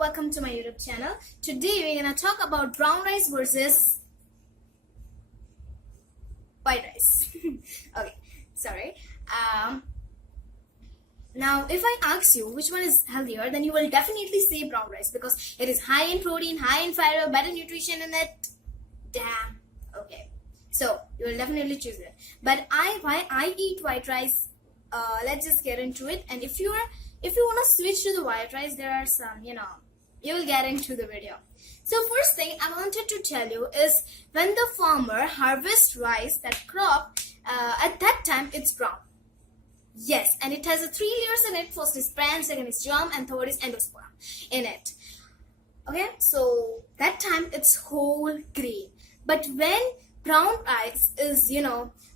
welcome to my YouTube channel. Today we're gonna talk about brown rice versus white rice. Okay, sorry. Now if I ask you which one is healthier, then you will definitely say brown rice because it is high in protein, high in fiber, better nutrition in it. Damn. Okay, so you will definitely choose it. But why I eat white rice? Let's just get into it. And if you want to switch to the white rice, there are some, you will get into the video. So first thing I wanted to tell you is when the farmer harvests rice, that crop, at that time it's brown. Yes, and it has 3 layers in it. First is bran, second is germ, and third is endospore in it. Okay, so that time it's whole grain. But when brown rice is,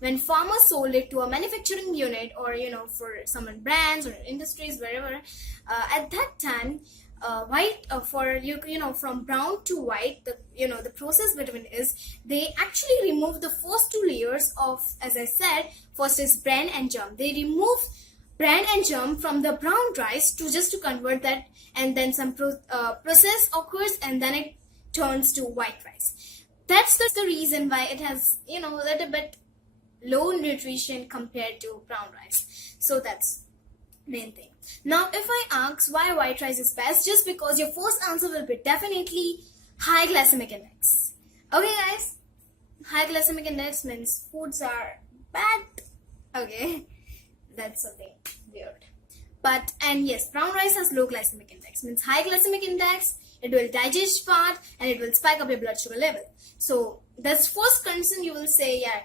when farmers sold it to a manufacturing unit or, for some brands or industries, wherever, at that time, from brown to white, the process between is they actually remove the first 2 layers of, as I said, first is bran and germ. They remove bran and germ from the brown rice to convert that, and then some process occurs, and then it turns to white rice. That's the reason why it has, a little bit low nutrition compared to brown rice. So that's main thing. Now, if I ask why white rice is best, just because your first answer will be definitely high glycemic index. Okay, guys, high glycemic index means foods are bad. Okay, that's something weird. And yes, brown rice has low glycemic index, means high glycemic index. It will digest fat and it will spike up your blood sugar level. So that's first concern. You will say, yeah,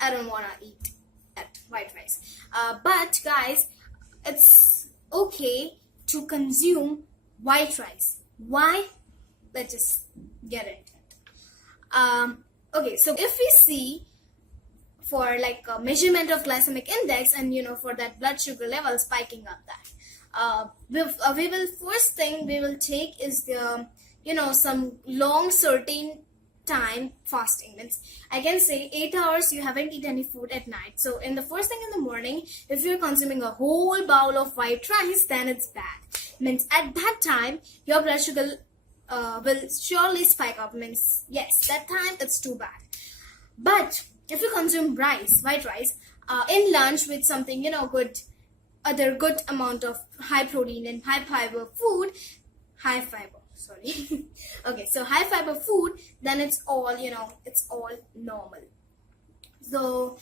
I don't want to eat that white rice. But guys, it's okay to consume white rice. Why? Let's just get into it. Okay, so if we see for like a measurement of glycemic index and for that blood sugar level spiking up, that we will first thing we will take is the some long certain time fasting. Means I can say 8 hours you haven't eaten any food at night. So in the first thing in the morning, if you're consuming a whole bowl of white rice, then it's bad. Means at that time your blood sugar will surely spike up. Means yes, that time it's too bad. But if you consume white rice in lunch with something good amount of high protein and high fiber food, okay, so high fiber food, then it's all it's all normal. So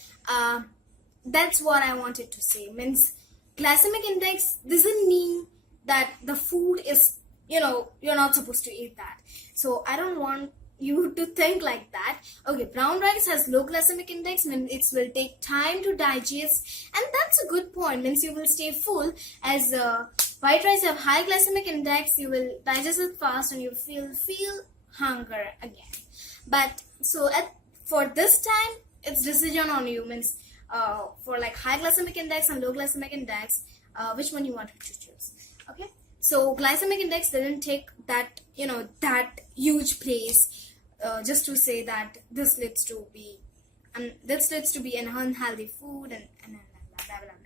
that's what I wanted to say. Means glycemic index doesn't mean that the food is you're not supposed to eat that. So I don't want you to think like that. Okay, brown rice has low glycemic index, means it will take time to digest, and that's a good point. Means you will stay full. As white rice have high glycemic index, you will digest it fast and you feel hunger again. But so for this time, it's decision on you. Means for like high glycemic index and low glycemic index, which one you want to choose. Okay, so glycemic index didn't take that that huge place. Just to say that this leads to be an unhealthy food and blah, blah, blah.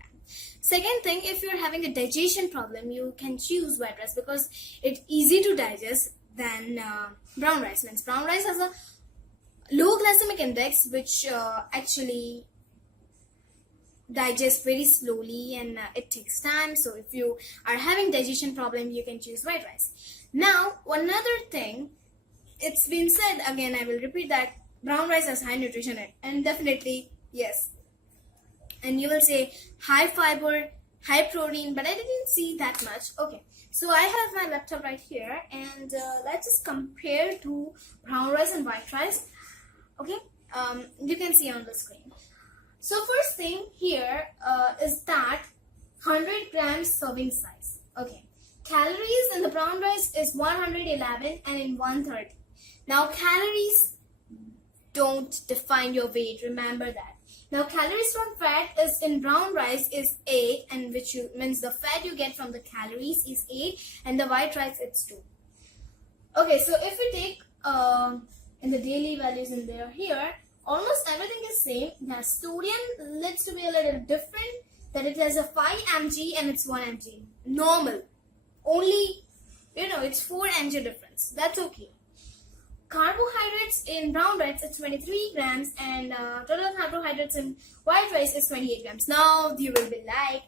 Second thing, if you're having a digestion problem, you can choose white rice because it's easy to digest than brown rice. Means brown rice has a low glycemic index, which actually digests very slowly and it takes time. So if you are having digestion problem, you can choose white rice. Now another thing, it's been said again, I will repeat that brown rice has high nutrition and definitely yes. And you will say high fiber, high protein, but I didn't see that much. Okay, so I have my laptop right here, and let's just compare to brown rice and white rice. Okay, you can see on the screen. So first thing here is that 100 grams serving size. Okay, calories in the brown rice is 111 and in 130. Now calories don't define your weight, remember that. Now calories from fat is in brown rice is 8, and which means the fat you get from the calories is 8, and the white rice it's 2. Okay, so if we take in the daily values in there here, almost everything is same. Now sodium leads to be a little different, that it has a 5 mg and it's 1 mg. Normal. Only it's 4 mg difference. That's okay. Carbohydrates in brown rice is 23 grams, and total carbohydrates in white rice is 28 grams. Now you will be like,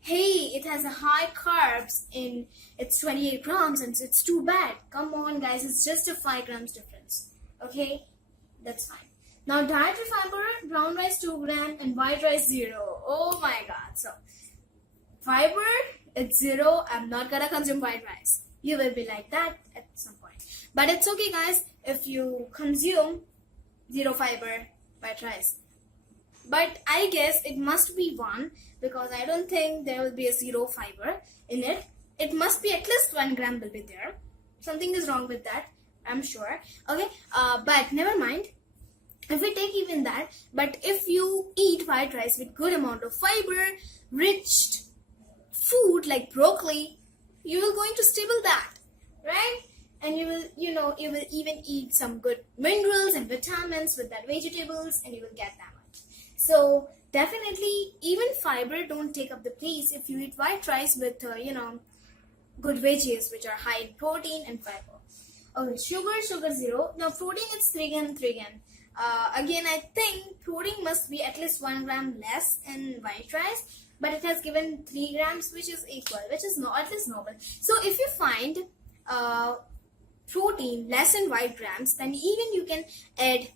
hey, it has a high carbs in it's 28 grams and it's too bad. Come on guys, it's just a 5 grams difference. Okay, that's fine. Now dietary fiber, brown rice 2 grams and white rice 0. Oh my god. So fiber, it's 0. I'm not gonna consume white rice. You will be like that at some point. But it's okay guys if you consume 0 fiber white rice. But I guess it must be 1, because I don't think there will be a 0 fiber in it. It must be at least 1 gram will be there. Something is wrong with that, I'm sure. Okay, but never mind. If we take even that, but if you eat white rice with good amount of fiber, rich food like broccoli, you will going to stable that, right? And you will even eat some good minerals and vitamins with that vegetables, and you will get that much. So definitely, even fiber don't take up the place if you eat white rice with good veggies which are high in protein and fiber. Okay, sugar 0. Now protein is 3 gram. Again, I think protein must be at least 1 gram less in white rice, but it has given 3 grams, which is equal, which is not at least normal. So if you find protein less in white grams, then even you can add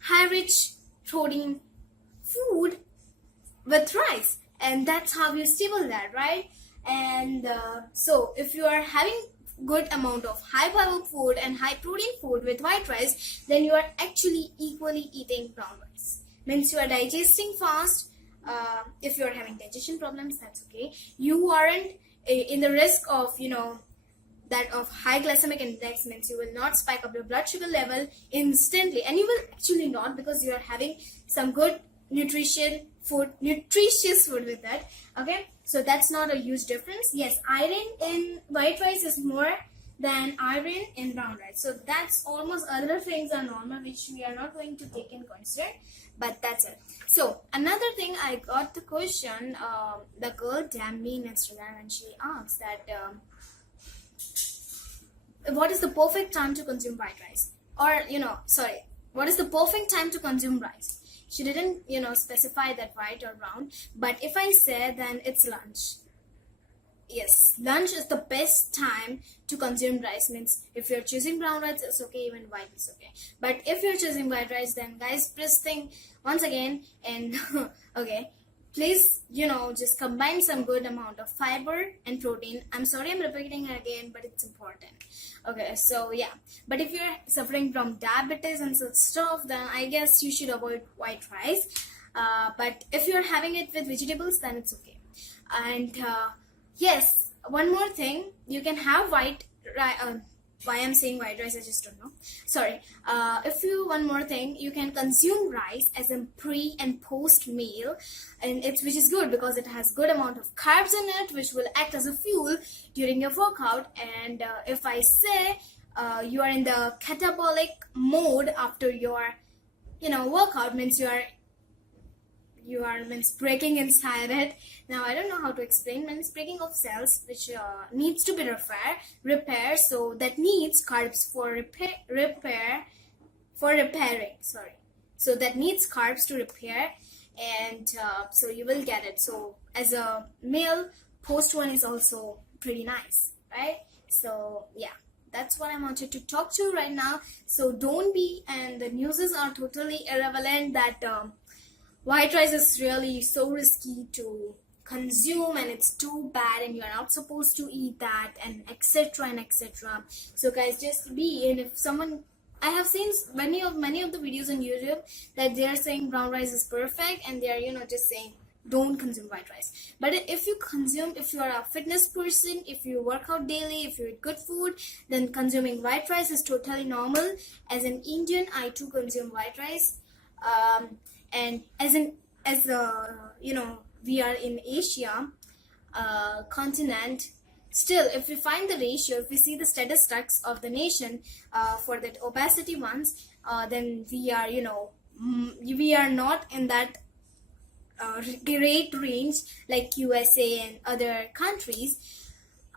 high rich protein food with rice, and that's how you stable that, right? And so if you are having good amount of high fiber food and high protein food with white rice, then you are actually equally eating brown rice. Means you are digesting fast. If you are having digestion problems, that's okay. You aren't in the risk of that of high glycemic index. Means you will not spike up your blood sugar level instantly, and you will actually not, because you are having some good nutritious food with that. Okay, so that's not a huge difference. Yes, iron in white rice is more than iron in brown rice, so that's almost other things are normal, which we are not going to take in consider, but that's it. So another thing, I got the question, the girl damn me in Instagram, and she asked that what is the perfect time to consume white rice, or what is the perfect time to consume rice. She didn't specify that white or brown, but if I say, then it's lunch. Yes, lunch is the best time to consume rice. Means if you're choosing brown rice, it's okay, even white is okay. But if you're choosing white rice, then guys, please think once again, and okay, please just combine some good amount of fiber and protein. I'm sorry I'm repeating again, but it's important. Okay, so yeah, but if you're suffering from diabetes and such stuff, then I guess you should avoid white rice. But if you're having it with vegetables, then it's okay. And yes, one more thing, you can have white rice. Why I'm saying white rice, I just don't know. Sorry. One more thing, you can consume rice as a pre and post meal, and which is good because it has good amount of carbs in it, which will act as a fuel during your workout. And if I say you are in the catabolic mode after your workout, means you are means breaking inside it. Now I don't know how to explain. Means breaking of cells, which needs to be repair. So that needs carbs for repairing. Sorry. So that needs carbs to repair, and so you will get it. So as a meal, post one is also pretty nice, right? So yeah. That's what I wanted to talk to right now. So don't be, and the newses are totally irrelevant that white rice is really so risky to consume, and it's too bad, and you are not supposed to eat that, and etc and etc. So guys, just be, and if someone, I have seen many of the videos on YouTube that they are saying brown rice is perfect, and they are just saying don't consume white rice. But if you are a fitness person, if you work out daily, if you eat good food, then consuming white rice is totally normal. As an Indian, I too consume white rice. And we are in Asia continent. Still, if we find the ratio, if we see the statistics of the nation for that obesity ones, then we are not in that great range like USA and other countries.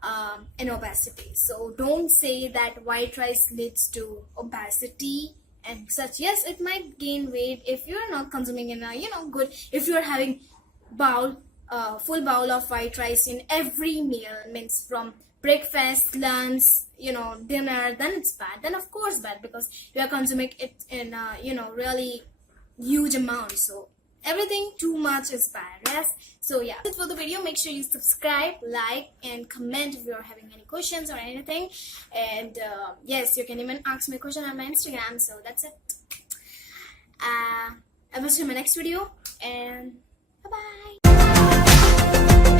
and obesity. So don't say that white rice leads to obesity and such. Yes, it might gain weight if you're not consuming in a good, if you're having full bowl of white rice in every meal, means from breakfast, lunch, dinner, then it's bad. Then of course bad, because you are consuming it in really huge amount. So everything too much is bad. Yes. So yeah, that's it for the video. Make sure you subscribe, like, and comment if you're having any questions or anything. And yes, you can even ask me a question on my Instagram. So that's it. I will see you in my next video, and bye bye.